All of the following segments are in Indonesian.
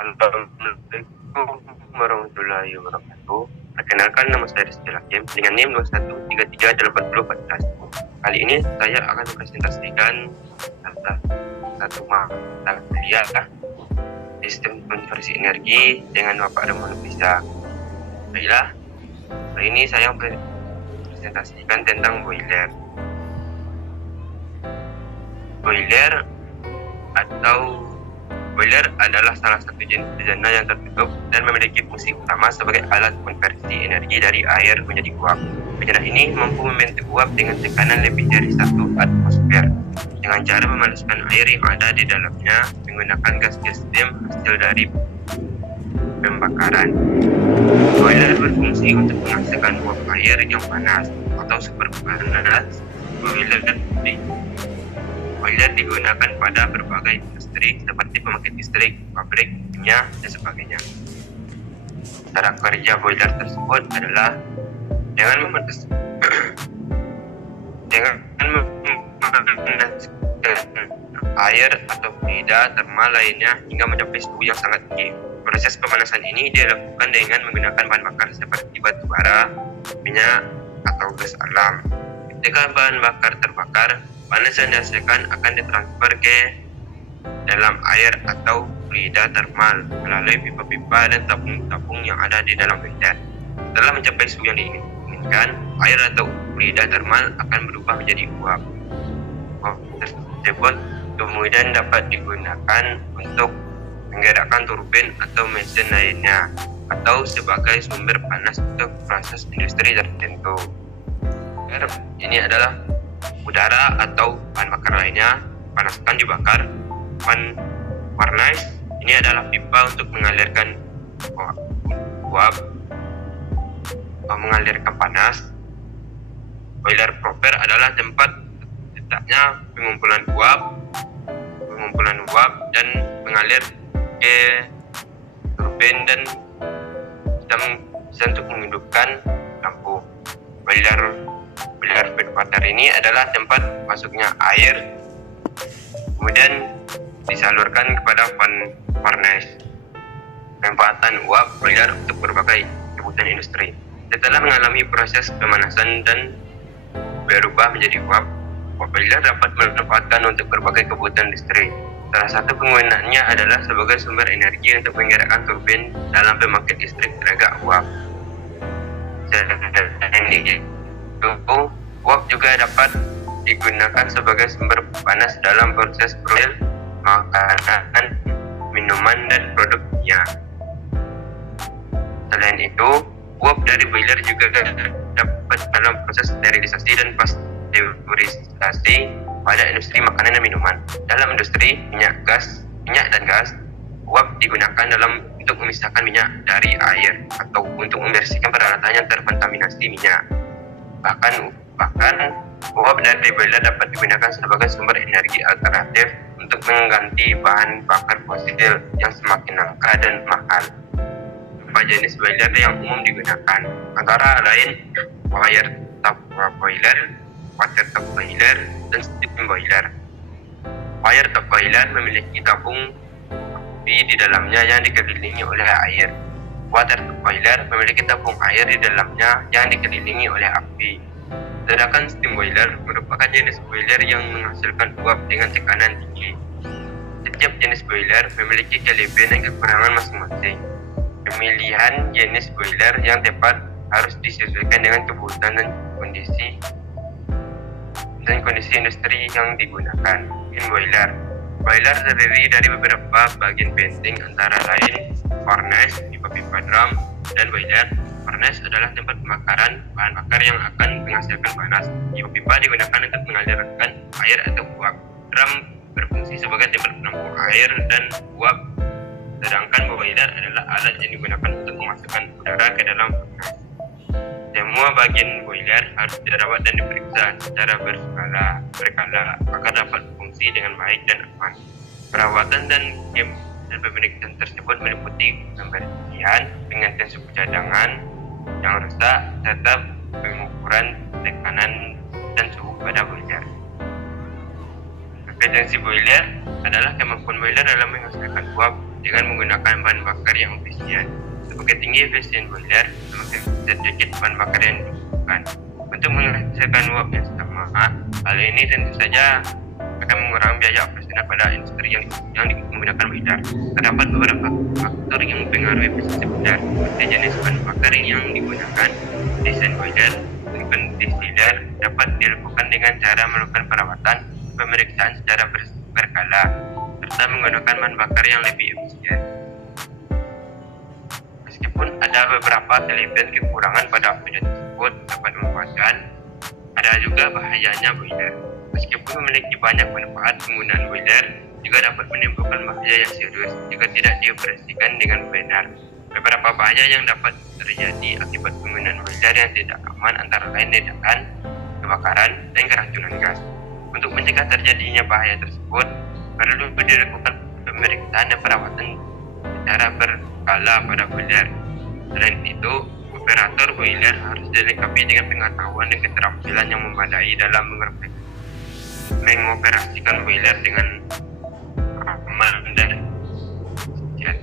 Assalamualaikum warahmatullahi wabarakatuh. Perkenalkan, nama saya Rizky Lakim dengan NIM 21338014. Kali ini saya akan presentasikan tentang satu mata kuliah sistem konversi energi dengan Bapak Ramon Bisa. Baiklah, kali ini saya presentasikan tentang boiler. Boiler adalah salah satu jenis bejana yang tertutup dan memiliki fungsi utama sebagai alat konversi energi dari air menjadi uap. Bejana ini mampu membentuk uap dengan tekanan lebih dari 1 atmosfer dengan cara memanaskan air yang ada di dalamnya menggunakan gas-gas steam hasil dari pembakaran. Boiler berfungsi untuk menghasilkan uap air yang panas atau super panas. Boiler digunakan pada berbagai industri seperti pembangkit listrik, pabrik, minyak, dan sebagainya. Cara kerja boiler tersebut adalah dengan memanaskan air atau fluida termal lainnya hingga mencapai suhu yang sangat tinggi. Proses pemanasan ini dilakukan dengan menggunakan bahan bakar seperti batu bara, minyak, atau gas alam. Ketika bahan bakar terbakar, panas yang dihasilkan akan ditransfer ke dalam air atau fluida termal melalui pipa-pipa dan tabung-tabung yang ada di dalam boiler. Setelah mencapai suhu yang diinginkan, air atau fluida termal akan berubah menjadi uap. Uap tersebut kemudian dapat digunakan untuk menggerakkan turbin atau mesin lainnya atau sebagai sumber panas untuk proses industri tertentu. Ini adalah udara atau bahan bakar lainnya, panaskan dibakar. Furnace ini adalah pipa untuk mengalirkan uap, mengalirkan panas. Boiler proper adalah tempat letaknya pengumpulan uap dan mengalir ke turbin dan bisa untuk menghidupkan lampu. Boiler feed water ini adalah tempat masuknya air kemudian disalurkan kepada furnace. Pemanfaatan uap boiler untuk berbagai kebutuhan industri. Setelah mengalami proses pemanasan dan berubah menjadi uap boiler dapat dimanfaatkan untuk berbagai kebutuhan industri. Salah satu penggunaannya adalah sebagai sumber energi untuk menggerakkan turbin dalam pembangkit listrik tenaga uap. Uap juga dapat digunakan sebagai sumber panas dalam proses makanan, minuman, dan produk kimia. Selain itu, uap dari boiler juga dapat dalam proses sterilisasi dan pasteurisasi pada industri makanan dan minuman. Dalam industri minyak dan gas, uap digunakan untuk memisahkan minyak dari air atau untuk membersihkan peralatan yang terkontaminasi minyak. Bahkan uap dari boiler dapat digunakan sebagai sumber energi alternatif untuk mengganti bahan bakar fosil yang semakin langka dan mahal. Beberapa jenis boiler yang umum digunakan antara lain wire tap boiler, water tap boiler, dan steam boiler. Wire tap boiler memiliki tabung api di dalamnya yang dikelilingi oleh air. Water tap boiler memiliki tabung air di dalamnya yang dikelilingi oleh api. Sedangkan steam boiler merupakan jenis boiler yang menghasilkan uap dengan tekanan tinggi. Setiap jenis boiler memiliki kelebihan dan kekurangan masing-masing. Pemilihan jenis boiler yang tepat harus disesuaikan dengan kebutuhan dan kondisi industri yang digunakan. Boiler terdiri dari beberapa bagian penting antara lain furnace, pipa-pipa drum, dan boiler. Furnace adalah tempat pembakaran bahan bakar yang akan menghasilkan panas. Pipa-pipa digunakan untuk mengalirkan air atau uap. Drum berfungsi sebagai tempat penampung air dan uap. Sedangkan boiler adalah alat yang digunakan untuk memasukkan udara ke dalam furnace. Semua bagian boiler harus dirawat dan diperiksa secara berkala agar dapat berfungsi dengan baik dan aman. Perawatan dan pemeriksaan tersebut meliputi pembersihan, penggantian suku cadangan yang rusak, serta pengukuran tekanan dan suhu pada boiler. Efisiensi boiler adalah kemampuan boiler dalam menghasilkan uap dengan menggunakan bahan bakar yang efisien. Semakin tinggi efisien boiler, semakin sedikit bahan bakar yang dibutuhkan. Untuk menghasilkan uap yang sama, hal ini tentu saja akan mengurangi biaya operasional pada industri yang menggunakan boiler. Terdapat beberapa faktor yang mempengaruhi efisiensi boiler, seperti jenis bahan bakar yang digunakan. Desain boiler distiller dapat dilakukan dengan cara melakukan perawatan pemeriksaan secara berkala serta menggunakan bahan bakar yang lebih efisien. Meskipun ada beberapa kelebihan kekurangan pada boiler tersebut dapat memuaskan, ada juga bahayanya boiler. Meskipun memiliki banyak manfaat, penggunaan boiler juga dapat menimbulkan bahaya yang serius jika tidak dioperasikan dengan benar. Beberapa bahaya yang dapat terjadi akibat penggunaan boiler yang tidak aman antara lain ledakan, kebakaran, dan keracunan gas. Untuk mencegah terjadinya bahaya tersebut, perlu dilakukan pemeriksaan dan perawatan secara berkala pada boiler. Selain itu, operator boiler harus dilengkapi dengan pengetahuan dan keterampilan yang memadai dalam mengoperasikan boiler dengan aman dan efisien.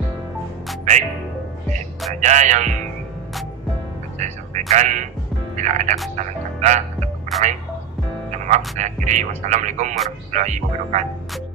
Baik, itu saja yang saya sampaikan. Bila ada kesalahan kata atau kekurangan, mohon maaf. Saya akhiri. Wassalamualaikum warahmatullahi wabarakatuh.